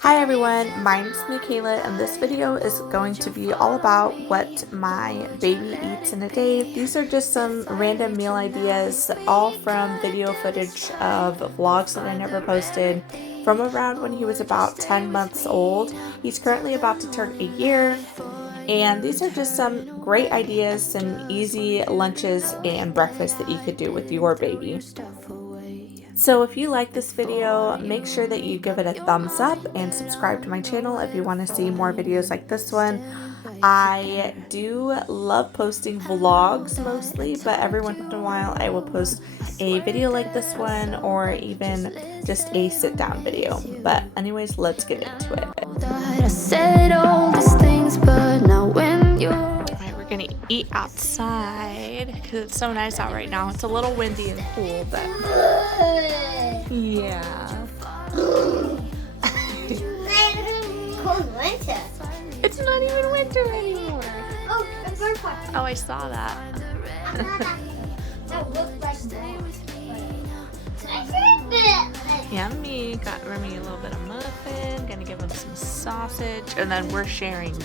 Hi everyone, my name is Michaela and this video is going to be all about what my baby eats in a day. These are just some random meal ideas, all from video footage of vlogs that I never posted from around when he was about 10 months old. He's currently about to turn a year, and these are just some great ideas, some easy lunches and breakfasts that you could do with your baby. So if you like this video, make sure that you give it a thumbs up and subscribe to my channel if you want to see more videos like this one. I do love posting vlogs mostly, but every once in a while I will post a video like this one or even just a sit down video. But anyways, let's get into it. Alright, we're gonna eat outside because it's so nice out right now. It's a little windy and cool, but yeah. Cold winter. It's not even winter anymore. Oh, a bird park. Oh, I saw that. That looks like Yummy. Got Remy a little bit of muffin. Gonna give him some sausage. And then we're sharing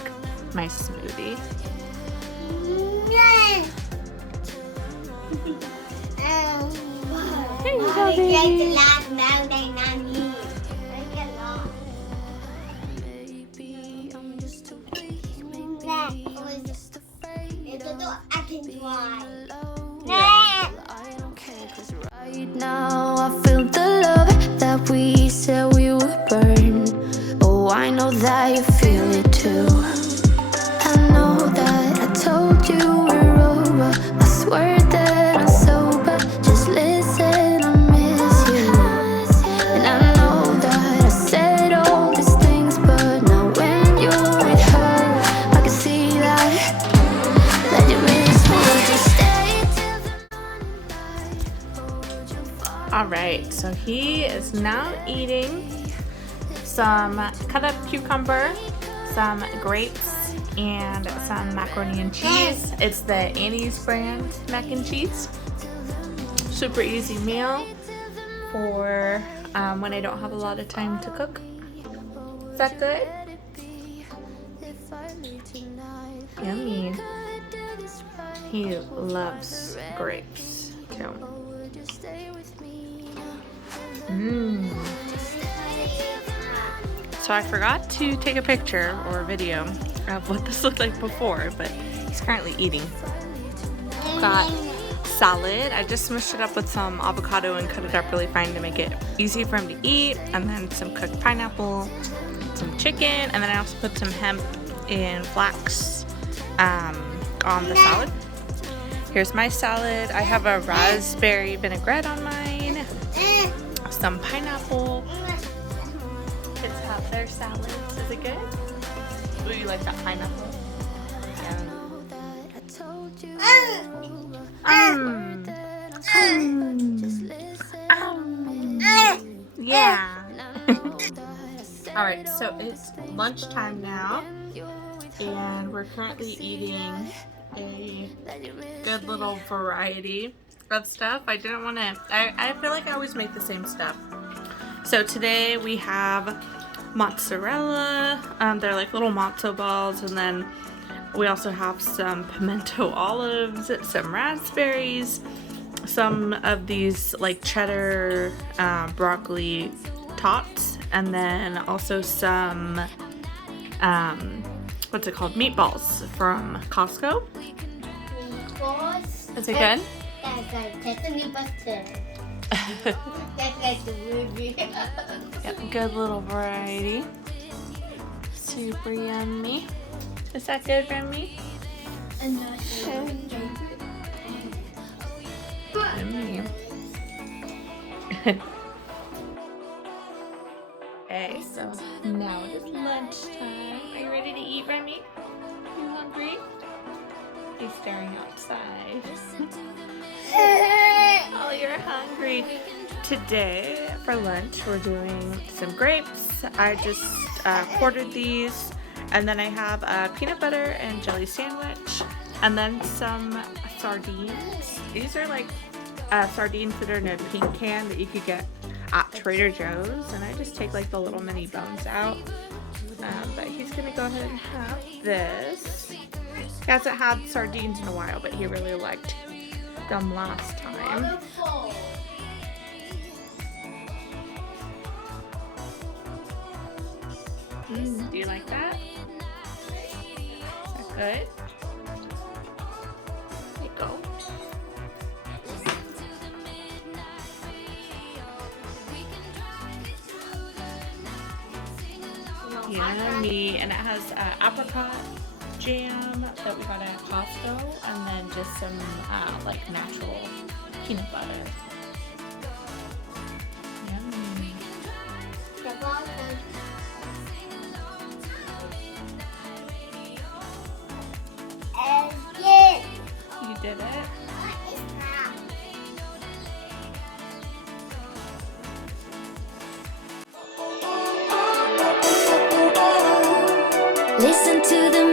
my smoothie. Here you go, baby. Right now I feel the love that we said we would burn. Oh, I know that you feel it too. I know that I told you we're over. I swear that I'm sober. Just listen, I miss you. And I know that I said all these things, but now when you're with her, I can see that you miss me. Just stay till the Alright, so he is now eating some cut up cucumber, some grapes, and some macaroni and cheese. It's the Annie's brand mac and cheese. Super easy meal for when I don't have a lot of time to cook. Is that good? Yummy. He loves grapes too. So I forgot to take a picture or a video of what this looked like before, but he's currently eating. Got salad. I just smushed it up with some avocado and cut it up really fine to make it easy for him to eat, and then some cooked pineapple, some chicken, and then I also put some hemp and flax on the salad. Here's my salad. I have a raspberry vinaigrette on mine, some pineapple. Kids have their salads. Is it good? Do you like that pineapple? Yeah. Alright, so it's lunchtime now, and we're currently eating a good little variety of stuff. I didn't want to, I feel like I always make the same stuff. So today we have mozzarella, they're like little matzo balls, and then we also have some pimento olives, some raspberries, some of these like cheddar broccoli tots, and then also some what's it called, meatballs from Costco. Is it good? Yep, good little variety. Super yummy. Is that good, Remy? Yummy. Okay, so now it is lunchtime. Are you ready to eat, Remy? You hungry? He's staring outside. Oh, you're hungry. Today for lunch we're doing some grapes. I just quartered these, and then I have a peanut butter and jelly sandwich, and then some sardines. These are like sardines that are in a pink can that you could get at Trader Joe's, and I just take like the little mini bones out. But he's gonna go ahead and have this. He hasn't had sardines in a while, but he really liked them last time. Do you like that? Is that good? There you go. Yummy. And it has apricot jam that we got at Costco, and then just some like natural peanut butter. Yummy. You did it. Listen to the